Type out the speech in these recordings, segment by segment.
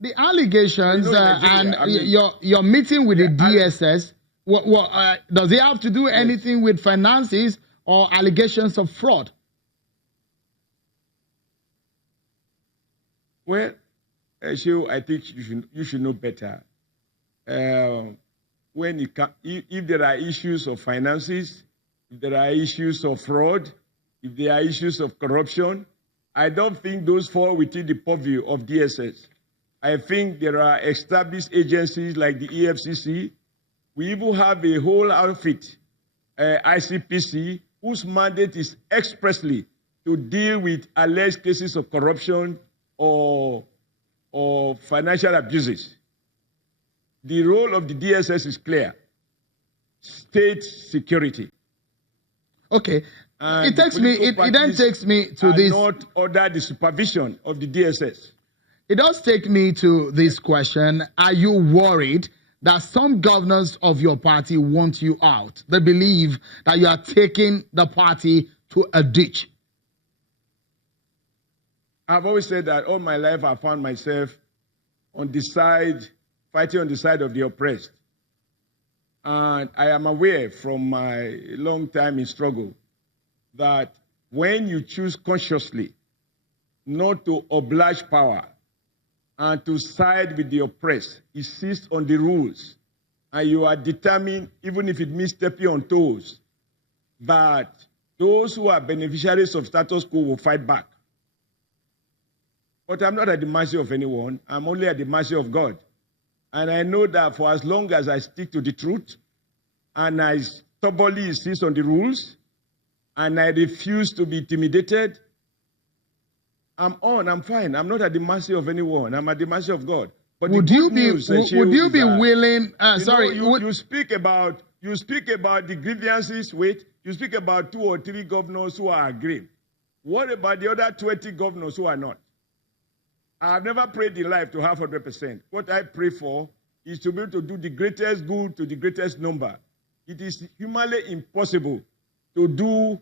The allegations your meeting with the DSS, does it have to do anything with finances or allegations of fraud? Well, I think you should know better. If there are issues of finances, if there are issues of fraud, if there are issues of corruption, I don't think those fall within the purview of DSS. I think there are established agencies like the EFCC. We even have a whole outfit, ICPC, whose mandate is expressly to deal with alleged cases of corruption or financial abuses. The role of the DSS is clear: state security. Okay. It then takes me to this. Not under the supervision of the DSS. It does take me to this question. Are you worried that some governors of your party want you out? They believe that you are taking the party to a ditch. I've always said that all my life I found myself on the side, fighting on the side of the oppressed. And I am aware from my long time in struggle that when you choose consciously not to oblige power and to side with the oppressed, insist on the rules, and you are determined, even if it means stepping on toes, that those who are beneficiaries of status quo will fight back. But I'm not at the mercy of anyone. I'm only at the mercy of God. And I know that for as long as I stick to the truth, and I stubbornly insist on the rules, and I refuse to be intimidated, I'm fine. I'm not at the mercy of anyone. I'm at the mercy of God. But would you be willing? You speak about the grievances. Wait, you speak about 2 or 3 governors who are aggrieved. What about the other 20 governors who are not? I have never prayed in life to have 100%. What I pray for is to be able to do the greatest good to the greatest number. It is humanly impossible to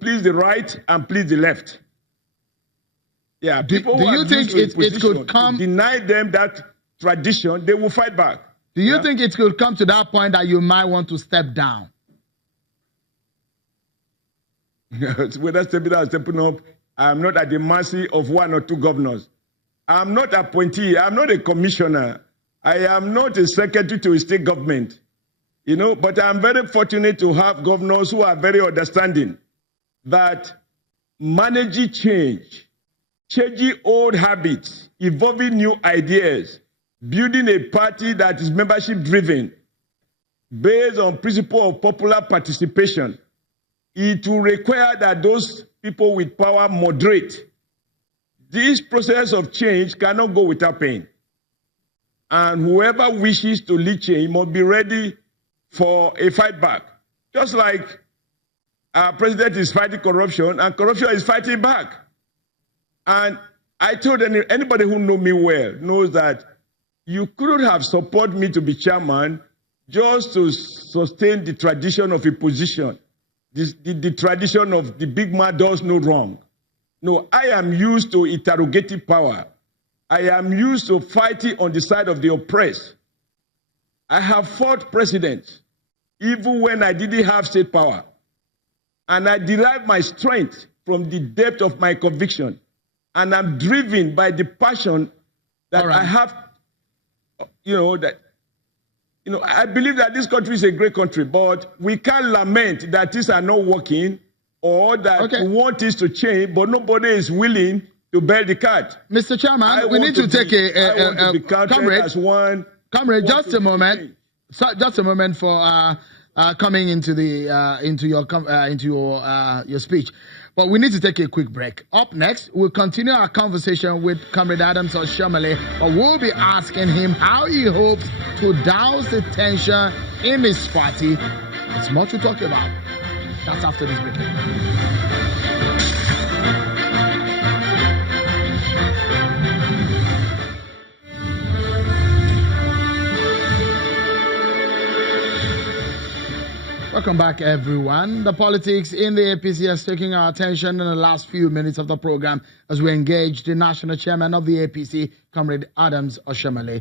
please the right and please the left. Yeah, people do you think it could come? Deny them that tradition, they will fight back. Do you think it could come to that point that you might want to step down? Whether stepping down or stepping up, I'm not at the mercy of 1 or 2 governors. I'm not appointee. I'm not a commissioner. I am not a secretary to a state government. But I'm very fortunate to have governors who are very understanding that managing change, changing old habits, evolving new ideas, building a party that is membership driven, based on principle of popular participation, it will require that those people with power moderate. This process of change cannot go without pain. And whoever wishes to lead change must be ready for a fight back. Just like our president is fighting corruption, and corruption is fighting back. And I told anybody who knows me well knows that you couldn't have supported me to be chairman just to sustain the tradition of a position. The tradition of the big man does no wrong. No, I am used to interrogating power. I am used to fighting on the side of the oppressed. I have fought presidents, even when I didn't have state power. And I derive my strength from the depth of my conviction. And I'm driven by the passion that I have, I believe that this country is a great country, but we can't lament that things are not working or that we want this to change, but nobody is willing to bear the card. Mr. Chairman, we need to take comrade, just a moment. Just a moment for coming into your speech. But we need to take a quick break. Up next, we'll continue our conversation with Comrade Adams Oshiomhole, but we'll be asking him how he hopes to douse the tension in his party. There's much to talk about. That's after this break. Welcome back, everyone. The politics in the APC has taken our attention in the last few minutes of the program as we engage the national chairman of the APC, Comrade Adams Oshiomhole.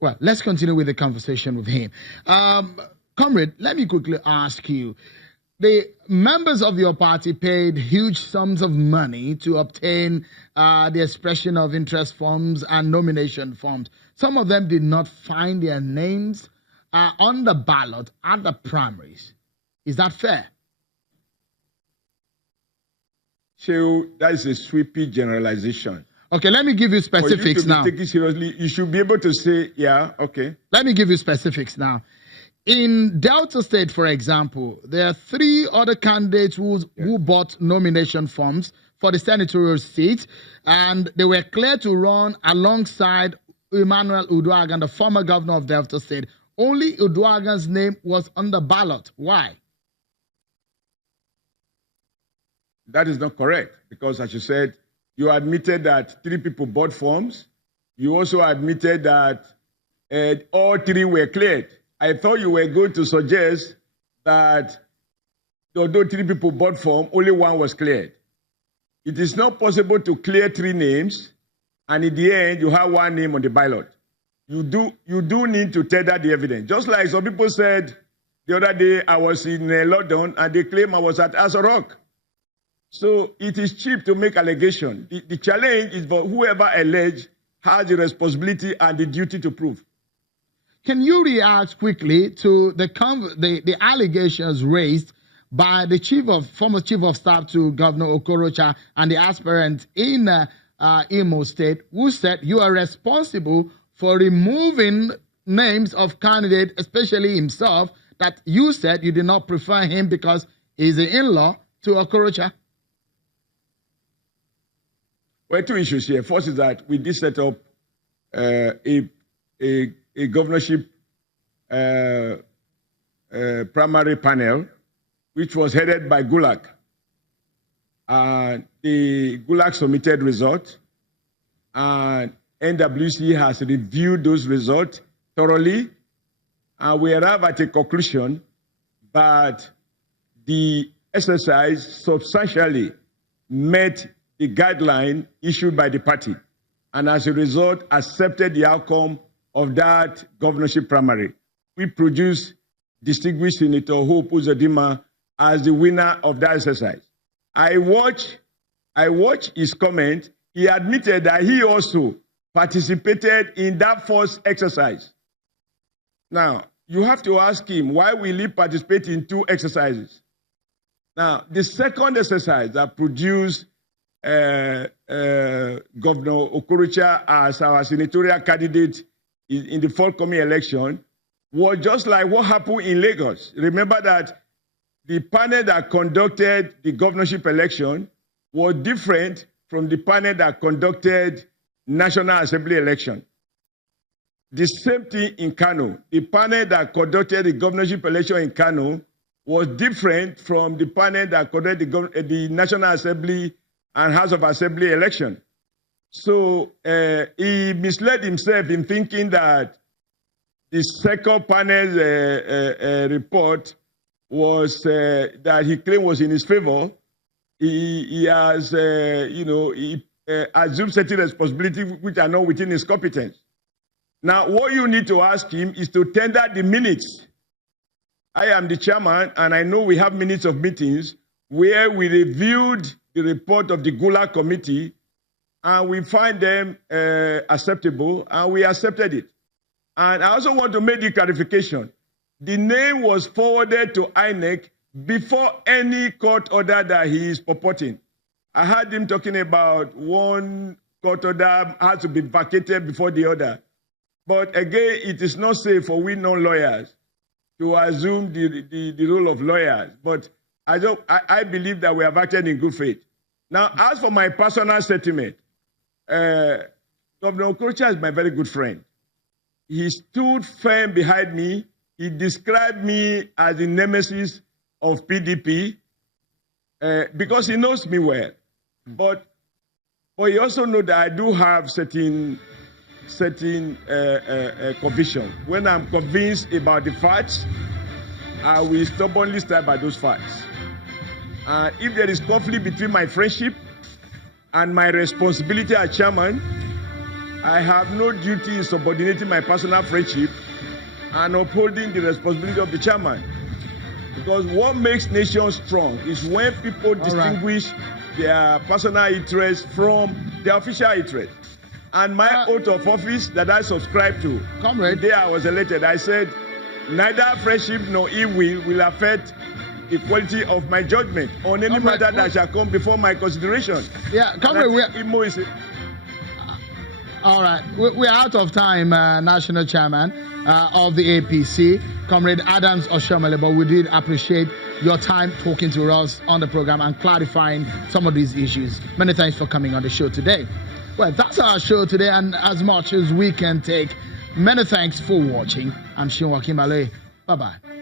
Well, let's continue with the conversation with him. Comrade, let me quickly ask you. The members of your party paid huge sums of money to obtain the expression of interest forms and nomination forms. Some of them did not find their names on the ballot at the primaries. Is that fair? So that is a sweepy generalization. Okay, let me give you specifics now. Take it seriously. You should be able to say, yeah, okay. Let me give you specifics now. In Delta State, for example, there are 3 other candidates who bought nomination forms for the senatorial seat, and they were cleared to run alongside Emmanuel Uduaghan, the former governor of Delta State. Only Uduaghan's name was on the ballot. Why? That is not correct, because as you said, you admitted that 3 people bought forms. You also admitted that all 3 were cleared. I thought you were going to suggest that although 3 people bought form, only 1 was cleared. It is not possible to clear 3 names, and in the end, you have 1 name on the ballot. You do need to tether the evidence. Just like some people said the other day, I was in London, and they claim I was at Aso Rock. So it is cheap to make allegation. The challenge is for whoever alleged has the responsibility and the duty to prove. Can you react quickly to the allegations raised by the former chief of staff to Governor Okorocha and the aspirant in Imo State, who said you are responsible for removing names of candidates, especially himself, that you said you did not prefer him because he's an in-law to Okorocha? Well, 2 issues here. First is that we did set up a governorship primary panel, which was headed by Gulak. The Gulak submitted results, and NWC has reviewed those results thoroughly, and we arrived at a conclusion that the exercise substantially met the guideline issued by the party, and as a result, accepted the outcome of that governorship primary. We produced distinguished Senator Hope Uzodinma as the winner of that exercise. I watched his comment. He admitted that he also participated in that first exercise. Now, you have to ask him, why will he participate in 2 exercises? Now, the second exercise that produced Governor Okorocha as our senatorial candidate in the forthcoming election was just like what happened in Lagos. Remember that the panel that conducted the governorship election was different from the panel that conducted National Assembly election. The same thing in Kano. The panel that conducted the governorship election in Kano was different from the panel that conducted the National Assembly and House of Assembly election. So he misled himself in thinking that the second panel's report was that he claimed was in his favor. He has, assumed certain responsibility which are not within his competence. Now, what you need to ask him is to tender the minutes. I am the chairman, and I know we have minutes of meetings where we reviewed the report of the Gulak committee, and we find them acceptable, and we accepted it. And I also want to make the clarification. The name was forwarded to INEC before any court order that he is purporting. I heard him talking about one court order has to be vacated before the other. But again, it is not safe for we non-lawyers to assume the role of lawyers. But I believe that we have acted in good faith. Now, as for my personal sentiment, Governor Okorocha is my very good friend. He stood firm behind me. He described me as the nemesis of PDP because he knows me well. But he also knows that I do have certain conviction. When I'm convinced about the facts, I will stubbornly stand by those facts. And if there is conflict between my friendship and my responsibility as chairman, I have no duty in subordinating my personal friendship and upholding the responsibility of the chairman. Because what makes nations strong is when people distinguish their personal interests from their official interests. And my oath of office that I subscribe to, the day I was elected, I said, neither friendship nor ill will affect the quality of my judgment on any matter that shall come before my consideration. Yeah, comrade, all right, we're out of time, National Chairman of the APC, Comrade Adams Oshiomhole, but we did appreciate your time talking to us on the program and clarifying some of these issues. Many thanks for coming on the show today. Well, that's our show today, and as much as we can take, many thanks for watching. I'm Shinwa Kimale. Bye-bye.